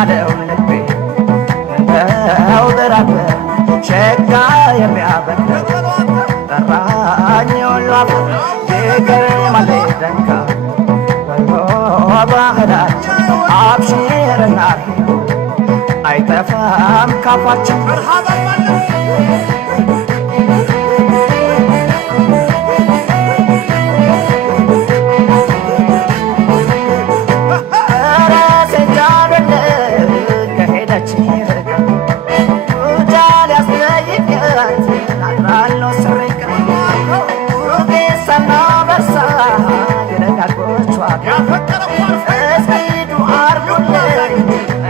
ያለው ልቤ እንደው በራበ ሸጋ የሚያበቅ ጠራኝ ሁሉ አፈር ይገርማል ደንካ ወሎ ባህላችን አብሽርና አይጠፋም ካፋችን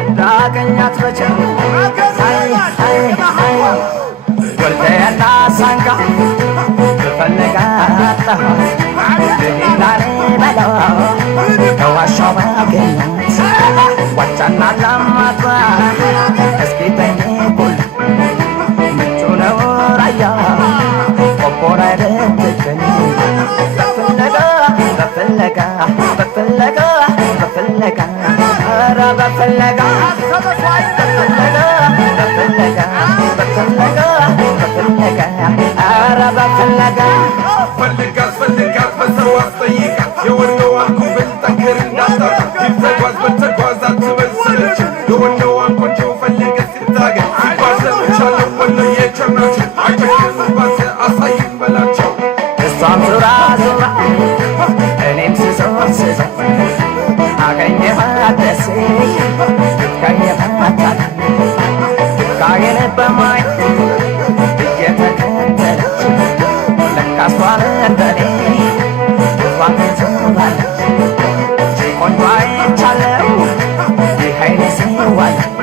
እንዳገኛት በቸር ወልደያና ሳንጋ ብፈልጋት ላኔ በላ ከዋሻው ባገኛት ዋጫና ላማቷ እስኪ ጠይቁል ምቹ ነው ራያ ቆቦራ ልትገኝ በፍለጋ ኧረ በፍለጋ ኧረ በፍለጋ ፈልጋት በሰው አስጠይቃት የወሎዋን ጉብል ጠንክር እንዳታጣ ይተጓዝ በተጓዝ አትበል ሰለች የወሎዋን ቆንጆ ፈልገ ስታገኝ ሲጓዝ ሰምቻለሁ ወሎ የቸምናቸው አይጨክኑ ባሰ አሳይን በላቸው እሷም ዙራ ዙራ እኔም ስዞር አገኘኋት ደሴ ካየኋት ካየን በማየት እየተከተለች ለካሷ እንደኔ እሷን ትዞራለች ቆንጆ አይቻለው ይህ አይኔ ሲዋለች